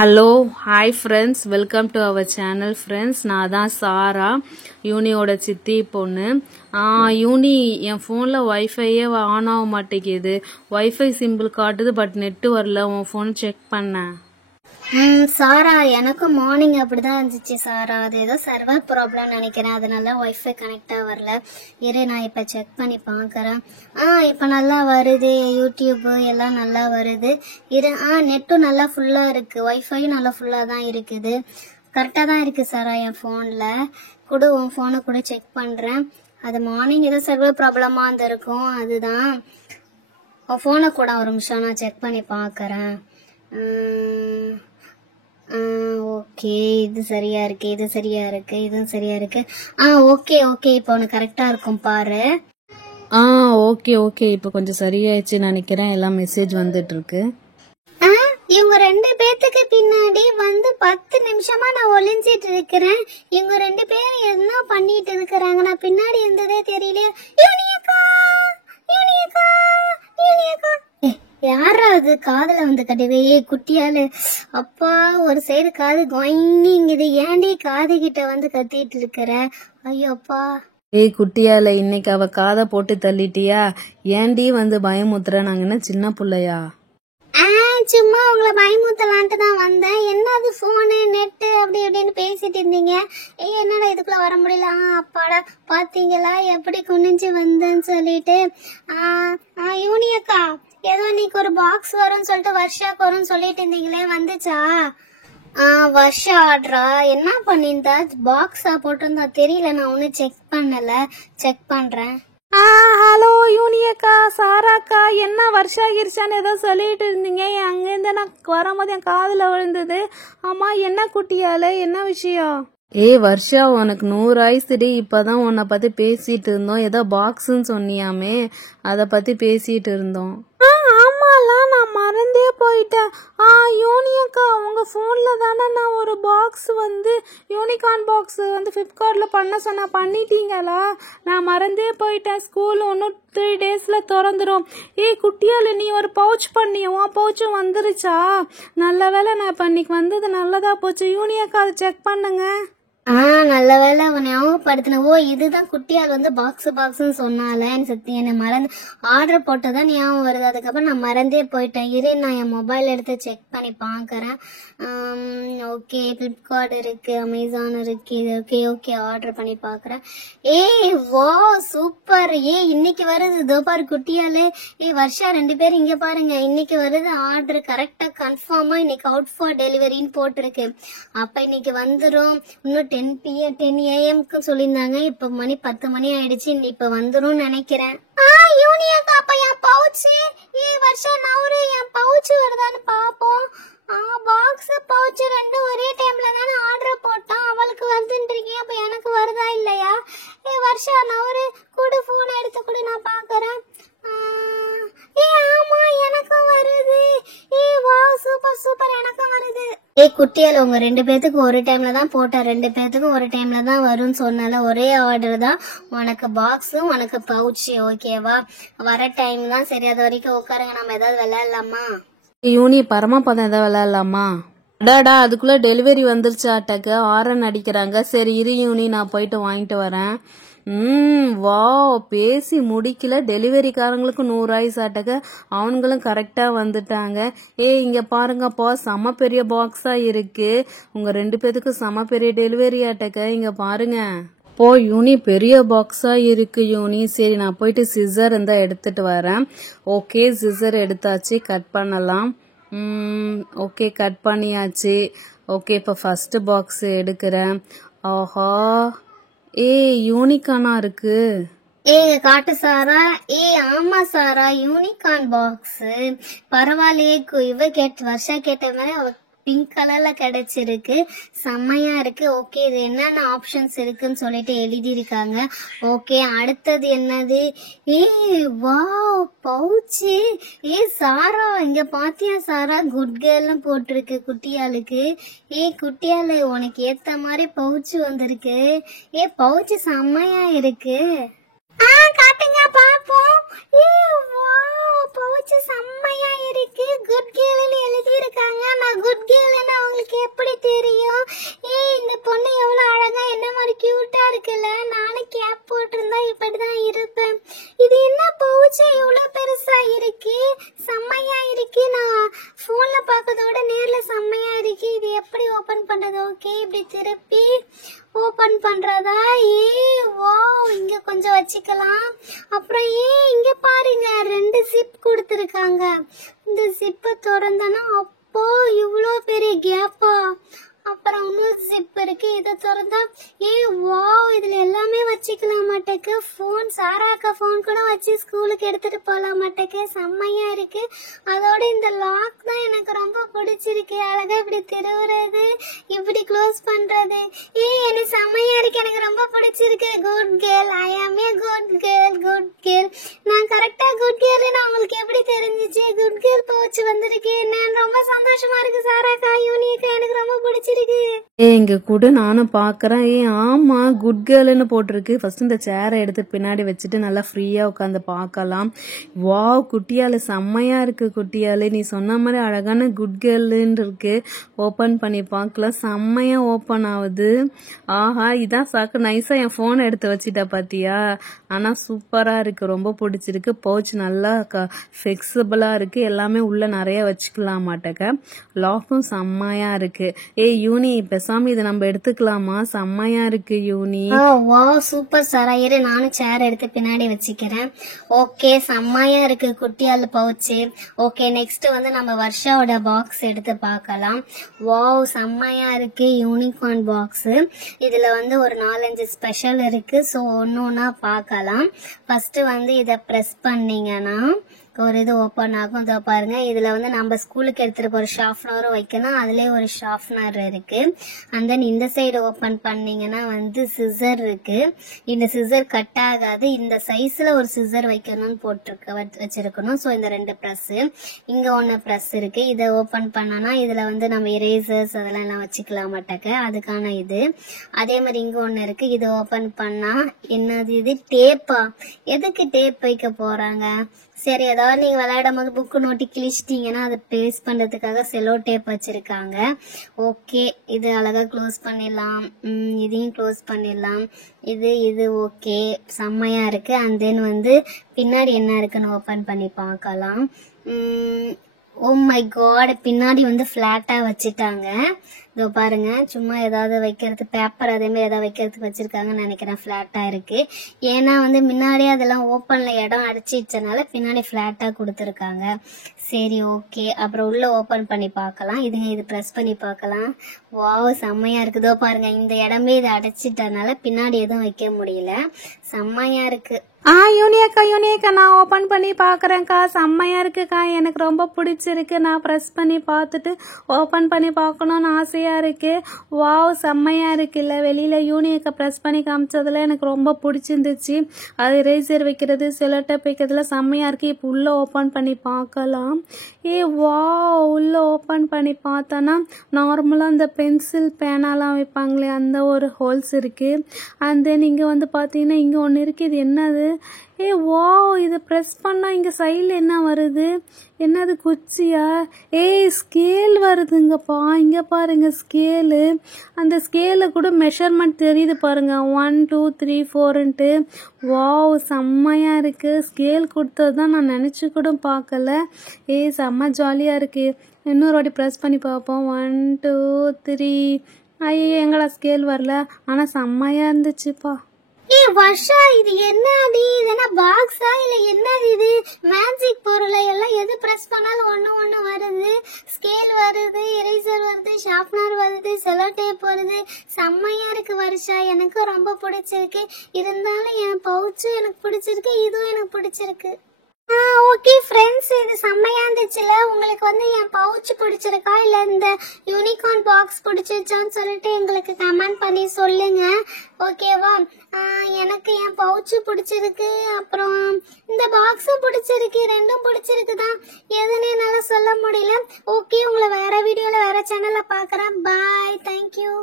Hello hi friends, welcome to our channel friends. நான் தான் சாரா, யூனியோட சித்தி பொண்ணு. யூனி, என் ஃபோனில் ஒய்ஃபையே ஆன் ஆக மாட்டேங்குது. ஒய்ஃபை சிம்பிள் காட்டுது, பட் நெட்டு வரல. உன் ஃபோன் செக் பண்ணேன். சாரா, எனக்கும் மார்னிங் அப்படிதான் இருந்துச்சு சாரா. அது ஏதோ சர்வர் ப்ராப்ளம் நினைக்கிறேன், அதனால ஒய்ஃபை கனெக்டா வரல. இரு, நான் இப்ப செக் பண்ணி பாக்குறேன். இப்ப நல்லா வருது, யூடியூப் எல்லாம் நல்லா வருது. இரு, நெட்டும் நல்லா ஃபுல்லா இருக்கு, ஒய்ஃபையும் நல்லா ஃபுல்லா தான் இருக்குது. கரெக்டா தான் இருக்கு சாரா. என் போன்ல கூட உன் போனை கூட செக் பண்றேன். அது மார்னிங் ஏதோ சர்வர் ப்ராப்ளமா இருந்திருக்கும், அதுதான். உன் போனை கூட ஒரு நிமிஷம் நான் செக் பண்ணி பாக்குறேன். ஓகே, இது சரியா இருக்கு, இது சரியா இருக்கு, இதுவும் சரியா இருக்கு. ஓகே ஓகே, இப்போ உனக்கு கரெக்டா இருக்கும் பாரு. ஓகே ஓகே, இப்போ கொஞ்சம் சரியாயிடுச்சு நினைக்கிறேன். எல்லாம் மெசேஜ் வந்துட்டு இருக்கு. இவங்க 2 பேத்துக்கு பின்னாடி வந்து 10 நிமிஷமா நான் ஒளிஞ்சிட்டு இருக்கிறேன். இவங்க 2 பேரும் என்ன பண்ணிட்டு இருக்கிறாங்க, நான் பின்னாடி இருந்ததே தெரியலையா. யாராவது காதுல வந்து கட்டவே குட்டியாலு. அப்பா, ஒரு சைடு காது கொயிங்குது. ஏண்டி காது கிட்ட வந்து கத்திட்டு இருக்கிற? ஐயோ அப்பா. ஏய் குட்டியால, இன்னைக்கு அவ காதை போட்டு தள்ளிட்டியா? ஏண்டி வந்து பயமுத்துற? நாங்க என்ன சின்ன பிள்ளையா? சும்மா உங்களை பயமுத்தலான்ட்டு தான் வந்தேன். என்னது போனு நெட்டு அப்படி இப்படின்னு பேசிட்டு இருந்தீங்க. என்னடா இதுக்குள்ள வர முடியல. அப்பாடா, பாத்தீங்களா எப்படி குனிஞ்சு வந்தேன்னு சொல்லிட்டு. யூனியக்கா, ஏதோ இன்னைக்கு ஒரு பாக்ஸ் வரும்னு சொல்லிட்டு வர்ஷாக்கு வரும்னு சொல்லிட்டு இருந்தீங்களே, வந்துச்சா? வர்ஷா ஆர்டரா? என்ன பண்ணிருந்தா? பாக்ஸா போட்டிருந்தா தெரியல, நான் ஒன்னும் செக் பண்ணல. செக் பண்றேன். ஹலோ யூனியக்கா, சாராக்கா, என்ன வருஷா கிருச்சான்னு ஏதோ சொல்லிட்டு இருந்தீங்க. அங்கேருந்து நான் வரும்போது என் காதுல விழுந்தது. ஆமா, என்ன குட்டியால, என்ன விஷயம்? வருஷா, உனக்கு 100 ஆயிசுடி. இப்பதான் உன்னை பத்தி பேசிட்டு இருந்தோம். ஏதோ பாக்ஸ்ன்னு சொன்னியாமே, அத பத்தி பேசிட்டு இருந்தோம். ஆமால, நான் மறந்தே போயிட்டேன். யூனியக்கா, உங்க போன்ல தானே நான் ஒரு பாக்ஸ் வந்து யூனிகார்ன் பாக்ஸ் வந்து பிளிப்கார்ட்ல பண்ண சொன்னா, பண்ணிட்டீங்களா? நான் மறந்தே போயிட்டேன். ஸ்கூல் இன்னும் 3 டேஸ்ல திறந்துரும். குட்டியால, நீ ஒரு பவுச் பண்ணி, உன் பவுச்சும் வந்துருச்சா? நல்ல வேலை, நான் இப்ப இன்னைக்கு வந்தது நல்லதா போச்சு. யூனியக்கா, அதை செக் பண்ணுங்க. நல்ல வேலை ஞாபகப்படுத்தின. இதுதான் குட்டியால் வந்து பாக்ஸ் சொன்னால சக்தி என்ன மறந்து ஆர்டர் போட்டதான் ஞாபகம் வருது. அதுக்கப்புறம் நான் மறந்தே போயிட்டேன். இரு, நான் என் மொபைல் எடுத்து செக் பண்ணி பாக்குறேன். ஓகே, பிளிப்கார்ட் இருக்கு, அமேசான் இருக்கு. ஓகே ஓகே, ஆர்டர் பண்ணி பாக்குறேன். வா சூப்பர். இன்னைக்கு வருது. இதோ பாரு குட்டியாலே. வர்ஷா, 2 பேரும் இங்க பாருங்க. இன்னைக்கு வருது ஆர்டர். கரெக்டா கன்ஃபார்மா இன்னைக்கு அவுட் ஃபார் டெலிவரின்னு போட்டிருக்கு. அப்ப இன்னைக்கு வந்துரும். இன்னும் 10 AM சொல்லியிருந்தாங்க. இப்ப மணி 10 மணி ஆயிடுச்சு. இப்ப வந்துரும் நினைக்கிறேன். யூனியக்கா, அப்ப என் பவுச்சு வருஷா நவரு என் பவுச்சு வருதான்னு பாப்போம். பாக்ஸ் பவுச் 2 ஒரே டைம்ல தானே ஆர்டர் போட்டோம். அவளுக்கு வருதுன்றீங்க, அப்ப எனக்கு வருதா இல்லையா? வருஷா நவரு கூட, போன் எடுத்து கூட நான் பாக்குறேன். ஆமா, எனக்கும் வருது. வா சூப்பர் சூப்பர், எனக்கும் வருது. குட்டியால, உங்க 2 பேத்துக்கு ஒரு டைம்ல தான் போட்டேன். 2 பேத்துக்கும் ஒரு டைம்ல தான் வரும்னு சொன்னால ஒரே ஆர்டர் தான். உனக்கு பாக்ஸும் உனக்கு பவுச்சு. ஓகேவா? வர டைம் தான். சரி, அது வரைக்கும் உட்காருங்க, நம்ம ஏதாவது விளையாடலாமா? யூனி, பரமபதம் ஏதாவது விளையாடலாமா? அடாடா, அதுக்குள்ள டெலிவரி வந்துருச்சாட்டக்கு. ஆரன் அடிக்கிறாங்க. சரி இரு யூனி, நான் போயிட்டு வாங்கிட்டு வரேன். வா, பேசி முடிக்கல. டெலிவரிக்காரங்களுக்கு 100 ஆயிசாட்டக்க. அவங்களும் கரெக்டா வந்துட்டாங்க. இங்க பாருங்கப்பா, செம பெரிய பாக்ஸா இருக்கு. உங்க 2 பேத்துக்கு செம பெரிய டெலிவரி ஆட்டக்க. இங்க பாருங்க. யூனி, பெரிய பாக்ஸா இருக்கு யூனி. சரி, நான் போயிட்டு சிசர் இருந்தா எடுத்துட்டு வரேன். ஓகே, சிசர் எடுத்தாச்சு. கட் பண்ணலாம். ஓகே, கட் பண்ணியாச்சு. ஓகே, இப்ப ஃபர்ஸ்ட் பாக்ஸ் எடுக்கிறேன். ஆஹா, யூனிகார்னா இருக்கு. காட்டு சாரா. ஆமா சாரா, யூனிகார்ன் பாக்ஸ். பரவாயில்லையே. இவ வருஷா கேட்ட மாதிரி அவ பிங்க் கலர்ல கிடைச்சிருக்கு. செம்மையா இருக்கு. ஓகே, இது என்னென்ன ஆப்ஷன்ஸ் இருக்குன்னு சொல்லிட்டு எழுதியிருக்காங்க. ஓகே, அடுத்தது என்னது? Wow, pouch. சாரா, இங்க பாத்தியா சாரா, குட் கேர்ள்னு போட்டிருக்கு குட்டியாளுக்கு. குட்டியாலு, உனக்கு ஏத்த மாதிரி பவுச்சு வந்திருக்கு. பவுச்சு செம்மையா இருக்கு. காட்டுங்க பாப்போம். பவுச்சு செம்மையா இருக்கு. குட் கேர்ள்னு எழுதி இருக்காங்க. நான் குட் கேர்ள்னு அவங்க உங்களுக்கு எப்படி தெரியும்? இந்த பொண்ணு எவ்வளவு அழகா என்ன மாதிரி கியூட்டா இருக்குல்ல. நானும் கேப் போட்டிருந்தா இப்படிதான் இருப்பேன். இது என்ன பவுச்சு இவ்வளவு பெருசா இருக்கு, செம்மையா இருக்கு. நான் போன்ல பாக்கிறதோட நேர்ல செம்மையா இருக்கு. இது எப்படி ஓபன் பண்றது? ஓகே, இப்படி திருப்பி ஓபன் பண்றதா? வாவ், இங்க கொஞ்சம் வச்சுக்கலாம். அப்புறம் இங்க பாருங்க, 2 ஜிப் கொடுத்திருக்காங்க. இந்த ஜிப்பை திறந்தனா அப்போ இவ்வளோ பெரிய கேப்பா. அப்புறம் இன்னொரு ஜிப் இருக்கு, இதை திறந்தா வாவ், இதுல எல்லாமே வச்சுக்கலாம் மாட்டேக்கு. போன், சாராக்கா போன் கூட வச்சு ஸ்கூலுக்கு எடுத்துட்டு போலாம் மாட்டேக்கு. செம்மையா இருக்கு. அதோட இந்த லாக் தான் எனக்கு ரொம்ப பிடிச்சிருக்கு. அழகா இப்படி திருவுறது, இப்படி க்ளோஸ் பண்றது. எனக்கு செம்மையா இருக்கு, எனக்கு ரொம்ப பிடிச்சிருக்கு. குட் கேர்ள், ஐ ஆம் ஏ குட் கேர்ள். குட் கேர்ள், நான் கரெக்டா குட் கேர்ள். நான் உங்களுக்கு எப்படி தெரிஞ்சிச்சு? குட் கேர்ள் பவுச் வந்திருக்கு. நான் ரொம்ப சந்தோஷமா இருக்கு சாராக்கா, யூனியக்கா, எனக்கு ரொம்ப பிடிச்சிருக்கு. இங்க கூட நானும் பாக்குறேன். ஆமா, குட் கேர்ள்னு போட்டிருக்கு. ஃபர்ஸ்ட் இந்த சேரை எடுத்து பின்னாடி வச்சுட்டு நல்லா ஃப்ரீயா உட்காந்து பார்க்கலாம். வாவ், குட்டியாலு செம்மையா இருக்கு. குட்டியாலு நீ சொன்ன மாதிரி அழகான குட் கேர்ள்னு இருக்கு. ஓபன் பண்ணி பார்க்கலாம். செம்மையா ஓபன் ஆகுது. ஆஹா, இதான் சாக்கு. நைஸா என் போன் எடுத்து வச்சுட்டா பாத்தியா? ஆனா சூப்பரா இருக்கு, ரொம்ப பிடிச்சிருக்கு. பவுச் நல்லா ஃபிளெக்சிபிளா இருக்கு. எல்லாமே உள்ள நிறைய வச்சுக்கலாம் மாட்டேக்க. லாக்கும் செம்மையா இருக்கு. யூனி, பேசாம இதை நம்ம எடுத்துக்கலாமா? செம்மையா இருக்கு யூனி. வா, சூப்பர் சாரா. இரு, நானும் சேர் எடுத்து பின்னாடி வச்சுக்கிறேன். ஓகே, செம்மையா இருக்கு குட்டியால் பவுச்சு. ஓகே, நெக்ஸ்ட் வந்து நம்ம வர்ஷாவோட பாக்ஸ் எடுத்து பார்க்கலாம். வாவ், செம்மையா இருக்கு யூனிகார்ன் பாக்ஸ். இதுல வந்து ஒரு 4-5 ஸ்பெஷல் இருக்கு. ஸோ ஒன்னொன்னா பார்க்கலாம். ஃபர்ஸ்ட் வந்து இதை பிரஸ் பண்ணீங்கன்னா ஒரு இது ஓப்பன் ஆகும். இதோ பாருங்க, இதுல வந்து நம்ம ஸ்கூலுக்கு எடுத்துட்டு போற ஷார்ப்னரும் வைக்கணும். அதுலயே ஒரு ஷார்ப்னர் இருக்கு. அண்ட் தென் இந்த சைடு ஓபன் பண்ணீங்கன்னா வந்து சிசர் இருக்கு. இந்த சிசர் கட் ஆகாது. இந்த சைஸ்ல ஒரு சிசர் வைக்கணும்னு வச்சிருக்கணும். ஸோ இந்த 2 பிரஸ், இங்க 1 பிரஸ் இருக்கு. இதை ஓபன் பண்ணனா இதுல வந்து நம்ம இரேசர்ஸ் அதெல்லாம் எல்லாம் வச்சுக்கலாம் மாட்டேக்க. அதுக்கான இது. அதே மாதிரி இங்க 1 இருக்கு. இது ஓபன் பண்ணா என்னது? இது டேப்பா? எதுக்கு டேப் வைக்க போறாங்க? சரி, ஏதாவது நீங்க விளையாடும் போது புக்கு நோட்டி கிழிச்சிட்டீங்கன்னா அதை பேஸ்ட் பண்றதுக்காக செலோ டேப் வச்சிருக்காங்க. ஓகே, இது அழகா க்ளோஸ் பண்ணிடலாம். இதையும் க்ளோஸ் பண்ணிடலாம். இது ஓகே, செம்மையா இருக்கு. அண்ட் தென் வந்து பின்னாடி என்ன இருக்குன்னு ஓபன் பண்ணி பார்க்கலாம். ஓ மை காட், பின்னாடி வந்து பிளாட்டா வச்சுட்டாங்க. இதோ பாருங்க, சும்மா ஏதாவது வைக்கிறது, பேப்பர் அதே மாதிரி ஏதாவது வைக்கிறதுக்கு வச்சிருக்காங்கன்னு நினைக்கிறேன். பிளாட்டா இருக்கு. ஏன்னா வந்து முன்னாடியே அதெல்லாம் ஓப்பன்ல இடம் அடிச்சிச்சனால பின்னாடி பிளாட்டா கொடுத்துருக்காங்க. சரி, ஓகே. அப்புறம் உள்ள ஓபன் பண்ணி பார்க்கலாம். இது பிரஸ் பண்ணி பார்க்கலாம். வாவ், செம்மையா இருக்குதோ பாருங்க. இந்த இடமே இதை அடைச்சிட்டனால பின்னாடி எதுவும் வைக்க முடியல. செம்மையா இருக்கு. யூனியக்கா, நான் ஓபன் பண்ணி பாக்குறேன்க்கா. செம்மையா இருக்குக்கா, எனக்கு ரொம்ப பிடிச்சிருக்கு. நான் பிரஸ் பண்ணி பார்த்துட்டு ஓபன் பண்ணி பார்க்கணும்னு ஆசையா இருக்கு. வாவ், செம்மையா இருக்குல்ல. வெளியில யூனியக்கா பிரஸ் பண்ணி காமிச்சதுல எனக்கு ரொம்ப பிடிச்சிருந்துச்சு. அது ரேசர் வைக்கிறது, செலோடேப் வைக்கிறதுல செம்மையா இருக்கு. இப்போ உள்ள ஓபன் பண்ணி பார்க்கலாம். வாவ், உள்ள ஓபன் பண்ணி பார்த்தோன்னா நார்மலா அந்த பென்சில் பேனாலாம் வைப்பாங்களே அந்த ஒரு ஹோல்ஸ் இருக்கு. அண்ட் தென் இங்க வந்து பாத்தீங்கன்னா இங்க 1 இருக்கு. இது என்னது? வாவ், இதை பிரஸ் பண்ணா இங்க சைடுல என்ன வருது? என்னது, குச்சியா? ஸ்கேல் வருதுங்கப்பா. இங்க பாருங்க ஸ்கேலு. அந்த ஸ்கேல கூட மெஷர்மெண்ட் தெரியுது பாருங்க, 1 2 3 4ன்ட்டு. வாவ், செம்மையா இருக்கு. ஸ்கேல் கொடுத்ததுதான் நான் நினைச்சு கூட பார்க்கல. செம்ம ஜாலியா இருக்கு. இன்னொரு வாட்டி பிரஸ் பண்ணி பார்ப்போம். 1 2 3. ஐயோ, எங்கடா ஸ்கேல் வரல. ஆனா செம்மையா இருந்துச்சுப்பா. வர்ஷா, இது என்னடி? இது என்ன பாக்ஸா இல்ல என்னது? இது மேஜிக் பொருளை எல்லாம் எது பிரஸ் பண்ணாலும் ஒண்ணு வருது. ஸ்கேல் வருது, எரேசர் வருது, ஷார்ப்னர் வருது, செலோ டேப் வருது. செம்மையா இருக்கு வர்ஷா, எனக்கு ரொம்ப பிடிச்சிருக்கு. இருந்தாலும் என் பவுச்சும் எனக்கு பிடிச்சிருக்கு, இதுவும் எனக்கு பிடிச்சிருக்கு. ஓகே ஃப்ரெண்ட்ஸ், இது செம்மையா இருந்துச்சுல. உங்களுக்கு வந்து என் பவுச் பிடிச்சிருக்கா இல்ல இந்த யூனிகார்ன் பாக்ஸ் பிடிச்சிருச்சான்னு சொல்லிட்டு எங்களுக்கு கமெண்ட் பண்ணி சொல்லுங்க. ஓகேவா? எனக்கு என் பவுச்சு பிடிச்சிருக்கு, அப்புறம் இந்த பாக்ஸும் பிடிச்சிருக்கு. 2ம் பிடிச்சிருக்குதான். எதுன்னு என்னால சொல்ல முடியல. ஓகே, உங்களை வேற வீடியோல வேற சேனல்ல பாக்குறேன். பாய், தேங்க்யூ.